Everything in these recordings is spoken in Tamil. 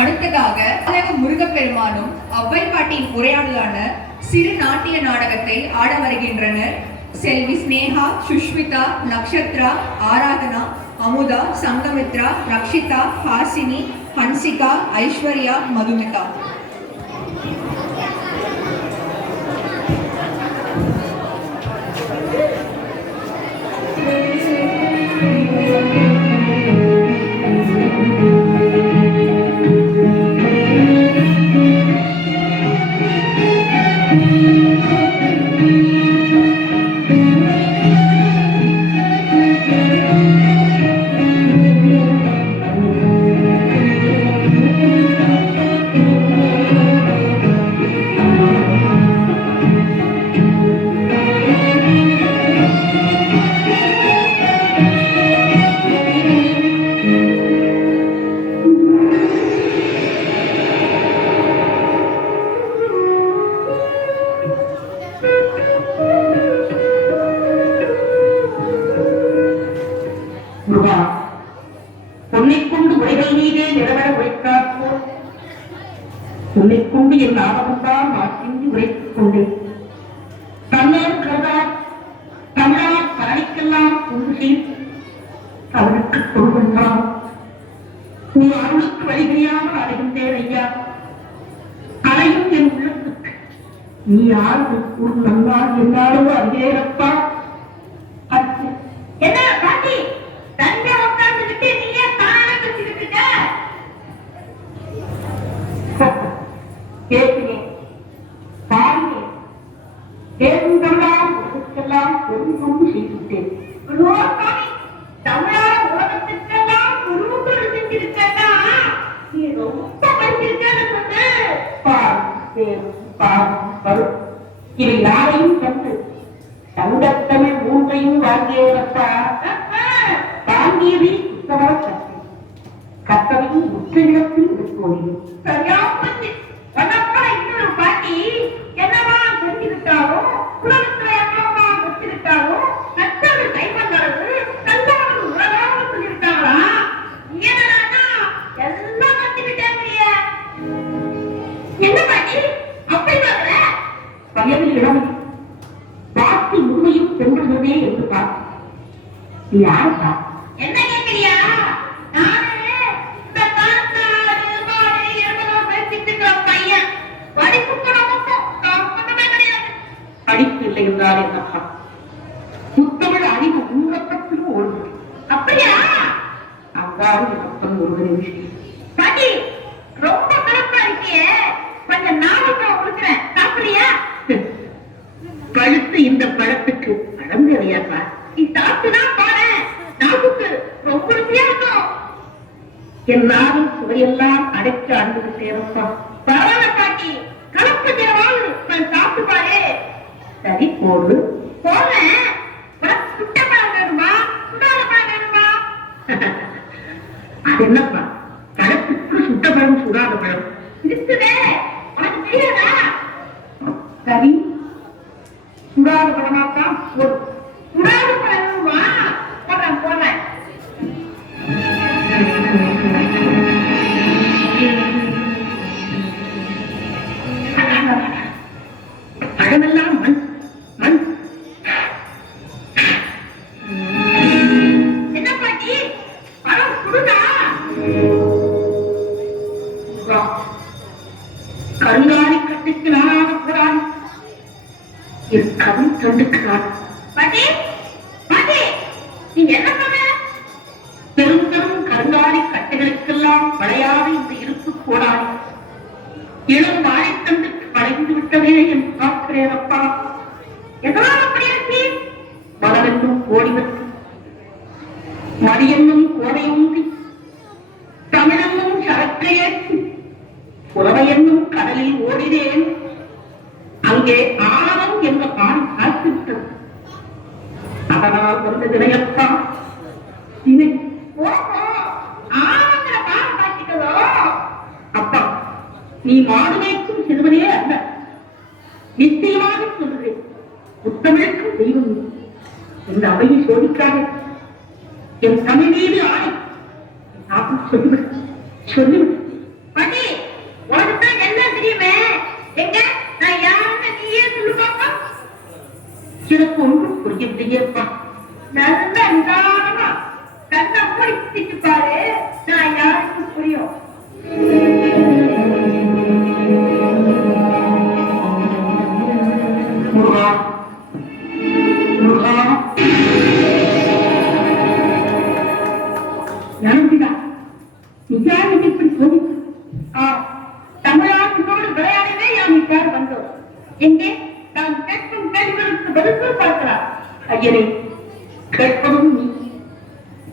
அடுத்ததாக முருகப்பெருமானும் அவ்வை பாட்டியின் உரையாடலான சிறு நாட்டிய நாடகத்தை ஆட வருகின்றனர் செல்வி ஸ்னேகா, சுஷ்மிதா, நக்ஷத்ரா, ஆராதனா, அமுதா, சங்கமித்ரா, ரக்ஷிதா, ஹாசினி, ஹன்சிகா, ஐஸ்வர்யா, மதுமிதா. உன்னை கொண்டு என் ஆபத்தான் மாற்றி உரைத்துக் கொண்டேன். தன்னால் கருதா தமிழால் காணிக்கெல்லாம் கொண்டு சேர்த்து அவனுக்கு கொள்வென்றான். நீ அருளுக்கு வழிபடியாமல் அடைகின்றேன் ஐயா. அலையும் என் உள்ளத்துக்கு நீ யாரு ஒரு நன்னால் என்னாலும் அறிகிறப்பா. என்ன பாட்டி தங்க உட்கார்ந்துகிட்டு நீங்க தானே பேசிக்கிட்டு இருக்க? கேட்கிறேன், பாருங்கள், கேட்கலாம் உலகத்துக்கெல்லாம் பெருங்கொண்டு செய்துவிட்டேன். தமிழான உலகத்துக்கெல்லாம் குருக்கள் செஞ்சிருக்கா? நீ ரொம்ப படிச்சிருக்கேன்னு சொன்ன. இவை யாரையும் கண்டு தங்கத்தமிழ் மூன்றையும் வாங்கியவரப்பா. தாங்கியதை சுத்தமாக கற்று கத்தவையும் உச்சநிலத்தில் இருக்கோடியும் சரியா போச்சு. வண்ணப்பா இன்னொரு பாட்டி என்னவா செஞ்சிருக்காரோ, குலத்துல என்னவா வச்சிருக்காரோ, நச்சது கைமந்தளவு கல்லாவது உலகாவது சொல்லியிருக்காங்களா? என்னடா எல்லாம் வச்சுக்கிட்டாங்க. என்ன பாட்டி அப்படி பாக்குற? வயதில் இடம் பாட்டி முழுமையும் சென்றுள்ளதே என்று பார்த்து நீ யாருப்பா? என்ன கேட்கிறியா? நானு இந்த காத்தாடு மாடு எவ்வளவு பேசிட்டு இருக்கிற பையன். படிப்பு கூட ஒண்ணுமே கிடையாது. படிப்பு இல்லை என்றால் என்னப்பா? முத்தமிழ் அறிவு ஊழப்பட்டு ஓடுது. அப்படியா? அவ்வாறு அப்பன் ஒருவரை விஷயம். பாட்டி ரொம்ப கலப்பா இருக்கியே, கொஞ்சம் நாளைக்கு கொடுக்குறேன், சாப்பிடுறியா? பழுத்து இந்த பழத்துக்கு பழம் கிடையாப்பா. நீ சாப்பிட்டுதான் பாரு, நாக்குக்கு ரொம்ப ருசியா இருக்கும். எல்லாரும் சுவையெல்லாம் அடைக்க அன்பு சேரப்பா. பரவாயில்ல பாட்டி, கலப்பு தேவாவது நான் சாப்பிட்டு பாரு. சரி போடு. போறேன். உனக்கு சுட்ட பழம் வேணுமா, சுடாத பழம் வேணுமா? அது என்னப்பா? பழத்துக்கு சுட்ட பழம் சுடாத பழம் இருக்குதே, உனக்கு தெரியாதா? சரி, சுடாத பழமாத்தான் போடு. சுடாத பழம் வேணுமா? போடுறேன் போடுறேன். பழமெல்லாம் மண் மண். என்ன பாட்டி பழம் சுடுதா? கருங்காலி கட்டுக்கு நானாக கூடாது, என் கவி தொண்டுக்கு நான். பாட்டி பாட்டி நீங்க என்ன சொன்ன? பெரும் பெரும் கருங்காலி கட்டுகளுக்கெல்லாம் வளையாத இந்த இருப்பு கூடாது. இளம் வாழைத்தண்டுக்கு வளைந்து விட்டதே என்று பார்க்கிறேன் அப்பா. எதனால் அப்படி இருக்கு? மலரென்னும் ஓடிவிட்டு மதியென்னும் கோடையூன்றி தமிழென்னும் சரக்கை ஏற்றி புலவையென்னும் கடலில் ஓடினேன். அங்கே ஆழம் என்ற பால் காத்துவிட்டது. அதனால் வந்த வினையப்பா இதை. ஆங்கிற பாடம் பாட்டிகளோ? அப்பா, நீ மாடு மேய்க்கும் சிறுவனே அல்ல. நிச்சயமாக சொல்கிறேன், புத்தமிழுக்கும் தெய்வம் இந்த அவையை சோதிக்காத. என் தமிழ் மீது ஆணை சொல்லிவிடு சொல்லிவிடு. பாட்டி எங்கே நான் கேட்கும் கேள்விகளுக்கு பதில் சொல் பார்க்கிறார். ஐயனே, கேட்பதும் நீ,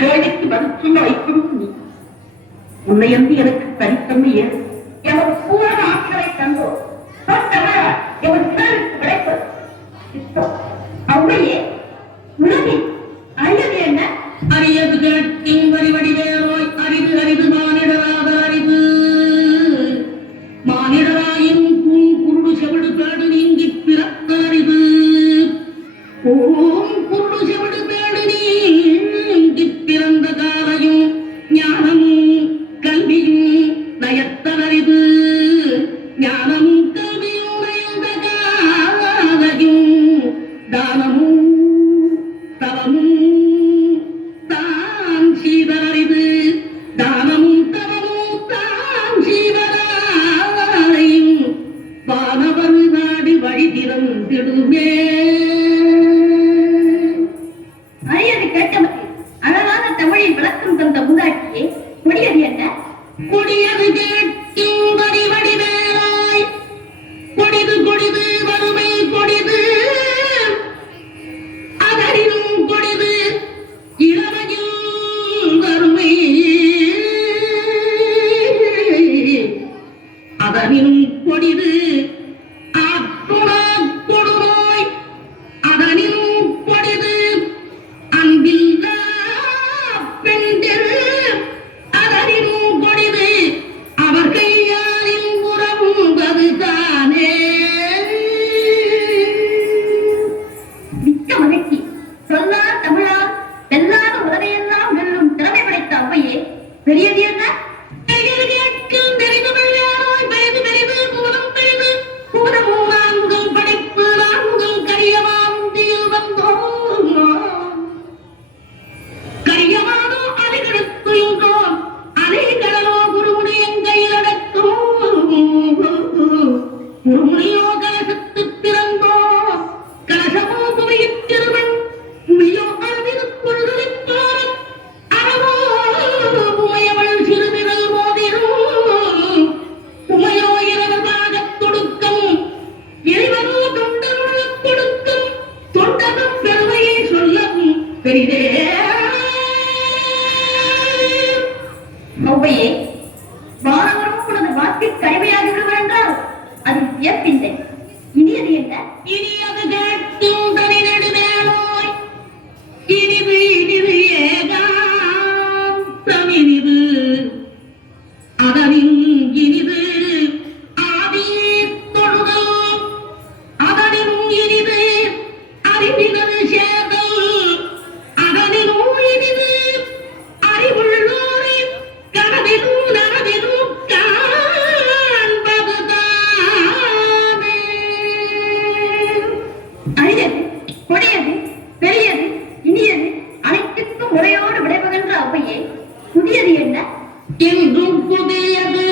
கேள்விக்கு பதில் சொல்ல வைப்பதும் நீ. உன்னையந்து எனக்கு தனித்தன்மையே எமது பூரண ஆற்றலை தந்தோம். எமது உடலுக்கு கிடைப்பது அவ்வையே உலகில் அழியது என்ன? அறியது கேட்கும் வரிவடிவேரோய் அறிவு அறிவு மானிடராத அறிவு மானிடராயின் குருடு செவிடு பேடு நீங்கி பிறந்த அறிவு குருடு செவிடு பேடு நீங்கி பிறந்த காலையும் ஞானமும் கல்வியும் நயத்தல் அறிவு ஞானமும் கல்வியும் நயந்த காலையும் தானமும் தவமும் தான் சீவரறிவு தானமும் தவமும் தான் சீவரையும் வானவர் நாடி வழி திறந்திடுமே. அரியது கேட்டமக்கு அழகான தமிழில் விளக்கம் தந்த மூதாட்டியே, முடியது என்ன? கொடியது கேட்கும் வடிவடி வேலாய் கொடிது கொடிது வறுமை கொடிது அதனினும் கொடிது இளமையும் வறுமை அதனினும் கொடிது ஆற்றுணா கொடுநோய் அதனினும் கொடிது அன்பில்லா பெண்கள் அதனினும் கொடிது அவர் கையாலில் உறவுவது தானே. மிக்க மகிழ்ச்சி. சொல்லார் தமிழால் வெல்லாத உலகையெல்லாம் வெல்லும் திறமை படைத்த அவ்வையே, பெரியது என்ன? அவ்வையே, வானவரும் உனது வாக்கில் கருமையாகி விடுவர் என்றால் அது வியப்பில்லை. இனியது என்ன? இனியது கேட்கும் தனிநெடுவேலோய் இனிது இனிது ஏகாந்தம் இனிது அதனின் இனிது ஆதி தொழுதல் அதனின் இனிது அறிவினது சேர்தல் அதனினும் இனிது அறிவுள்ளோரை கனவிலும் நனவிலும் காண்பதுதானே. அரியது, கொடியது, பெரியது, இனியது அனைத்துக்கும் முறையோடு விடைபெறுகின்ற அவ்வையே, புதியது என்ன? என்றும் புதியது